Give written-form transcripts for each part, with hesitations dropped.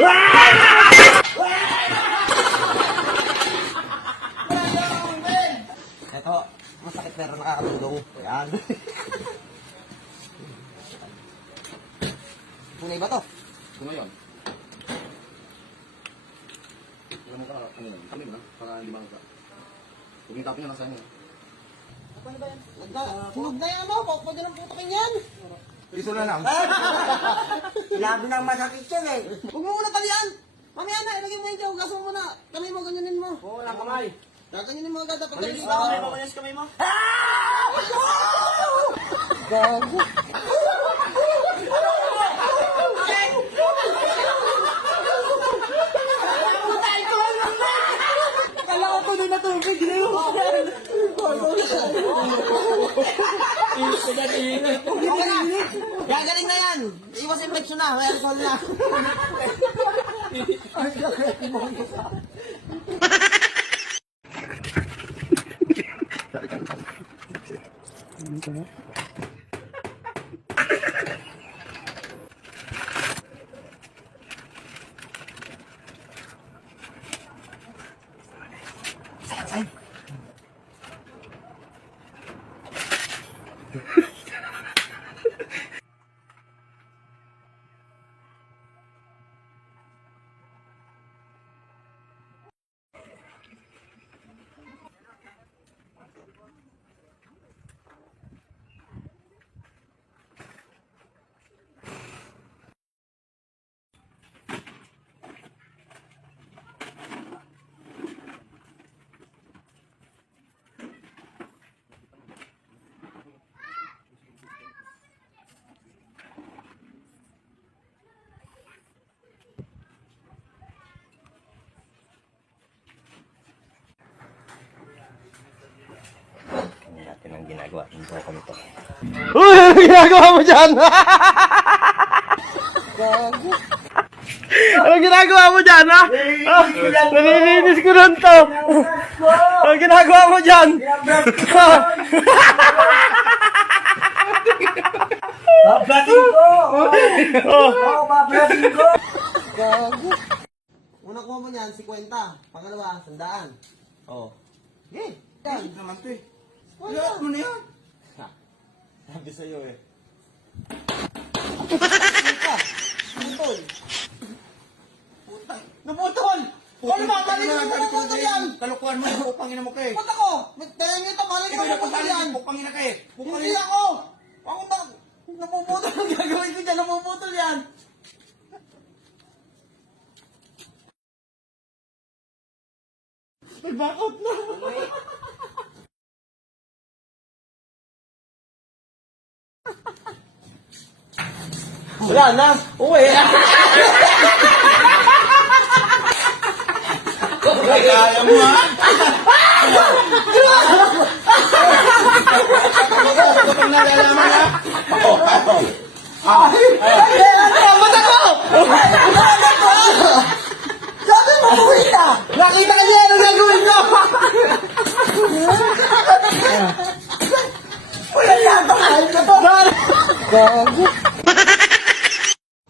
Ito, masakit pero nakakatulong. Yan. Tunay ba to? Ano yun? Alam mo ka, ano yun? Kami mo na, para hindi mangga. Huwag yung tapin nyo, nasa inyo. Ano ba yan? Tunog na yan, ano? Pwede ng putakin yan. Piso na lang. Labi ng masakit yan eh. Huwag mo muna talian. Mamaya na, ilagay mo yung tiyaw. Gaso mo muna. Kamay mo, ganyanin mo. Oo, walang kamay. Ganyanin mo agad. Pagkalis ka. Mamaya kamay mo. Gago. Kala ko tuloy na tubig. Gagaling na yan. Iwas infection na. May alcohol na. Natin ang ginagawa. Hindi ko nito. Uy! Anong ginagawa mo dyan? Anong ginagawa mo dyan, ha? Nalilinis ko nun to. Anong ginagawa mo dyan? Bablating ko! Oh. Bablating ko! Gago. Una kuha mo niyan, 50. Pangalawa, 100. Oh. Okay. Ay, naman to eh. Wala. Lahat mo na yan. Sabi sa'yo eh. Puta! Putol! Putang. Naputol! Ano ba? Mali mo napuputol yan! Kalukuhan mo, pupangin mo ka eh. Ba't ako? Kaya nga ito, mali Ikaw mo na napuputol pagkalit, yan! pupangin na ka eh. Hindi ako! Ako ba? Napuputol ang gagawin ko dyan, napuputol yan! May bakot na! Wala na! Uwi! Kaya mo ha? Kapag nalalaman ha? Sabi mo, uwi na! Nakita ka niya, ano gagawin ko? Wala na, bakain ka to! Gago!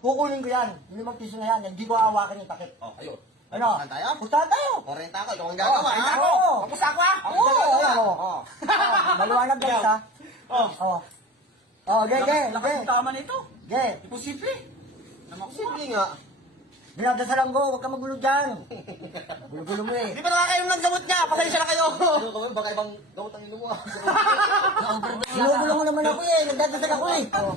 Kukunin ko yan. Yung 5 piso na yan. Hindi ko hawakan yung takip. Oh, ayun. Ano? Saan tayo? Puntahan tayo. 40 ako, ikaw ang gagawa ha? Oo. Kapos ako ha? Oo, oo. Maliwanag guys ha. Oo. Oo, ge. Tama nito. Ge. Imposible. Simple nga. Dinadasalan ko, huwag ka magulo dyan. Gulo-gulo mo eh. Di ba nakakainom ng gamot niya? Pasensya na kayo. Ano ka ba? Baka ibang gamot ang inom mo. Ginugulo mo naman ako eh. Nagdadasal ako eh. Oo.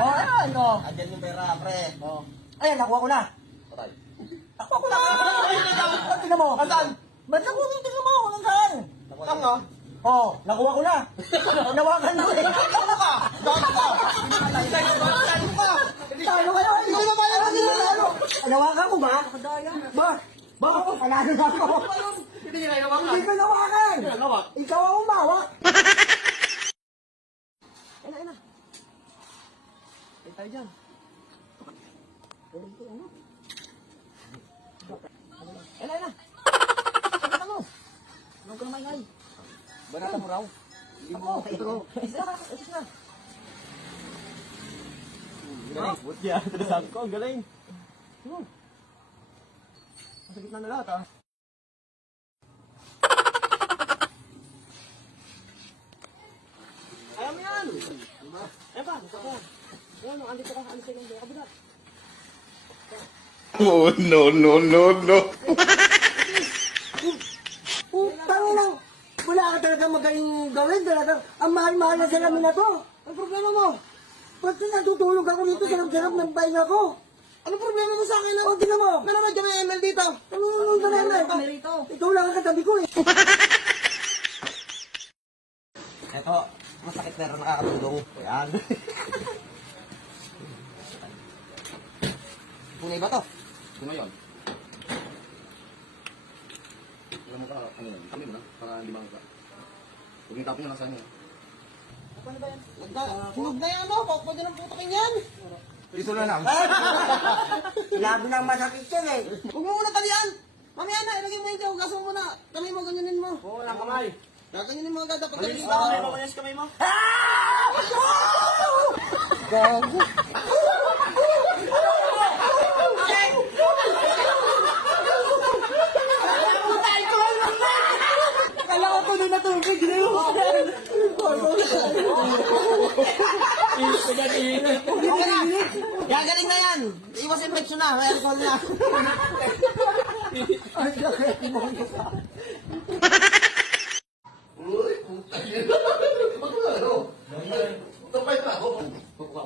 Oo, ano? Andyan yung pera, pre. Oo. Ayan, nakuha ko na. Patay. Nakuha ko na. Tingnan mo. Saan? Ba't nakuha mo? Tingnan mo. Hanggang saan? Tanga. Oo, nakuha ko na. Nawakan mo eh. Tanga ka. Gago ka. Talo kayo. Hindi ko naman alam nila talo. Nawakan ko ba? Ba ako, panalo na ako. Hindi nila nawakan. Hindi ko nawakan. Nawak. Ikaw ang umawak. Ayun na. Ay tayo dyan. Ayun na. Banatan mo. Huwag ka na maingay. Banatan mo raw. Ako. Isa na. Galing. Buti yan. Tinasabi ko, ang galing. Sa gitna na lahat, ah. Ayaw mo yan! Ayaw pa, gusto ko. Ayan, andito ka, andito ka, kabila. Oh, no, no, no, no. Tangin lang! Wala ka talaga magaling gawin talaga. Ang mahal-mahal na salamin na to. Ang problema mo? Ba't natutulog ako dito sa sarap ng pahinga ko? Ano problema mo sa akin na? O, tingnan mo. Nanonood ka may ML dito. Nanonood ka na ML. Ikaw lang ang katabi ko eh. Eto, masakit pero nakakatulong. Ayan. Punay ba to? Kung ngayon. Alam mo ka, ano yun? Kami mo na, para hindi makaka. Huwag yung tapon nyo nasa inyo. Paano ba yan? Huwag na yan mo. Pwede ng putokin yan. Piso na lang. Labi ng masakit yan eh. Huwag mo muna talian. Mamaya na, ilagay mo yung tiyo. Gaso mo na. Kamay mo, ganyanin mo. Oo, walang kamay. Gaganyanin mo agad. Malinis na kamay mo. Malinis kamay mo. Gago. Kala ko tuloy na tubig. Gagaling na yan. Iwas infection na. May alcohol na. Uy, putang ina. Ba't wala ano? Tapay na ako. Pagkuha.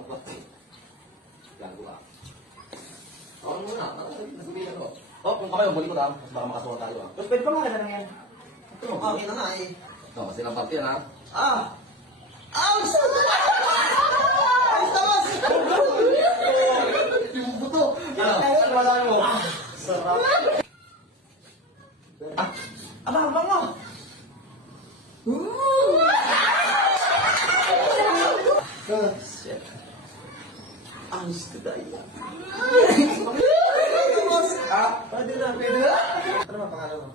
Gago ka. Ako muna. Nasabihin ako. Oh, kung kamay, balik ko lang. Mas baka makasuha tayo ah. Tapos pwede pa nga na yan. Ito mo. Okay na nga eh. No, kasi lang party yan ha. Ah! Ouch! Ay, tawas! Yung buto. Ano? Wala mo. Sarap. Ah! Abang mo! Shit. Ayos ka dahil. Ah, pwede na, pwede na. Ano ba pangalan mo?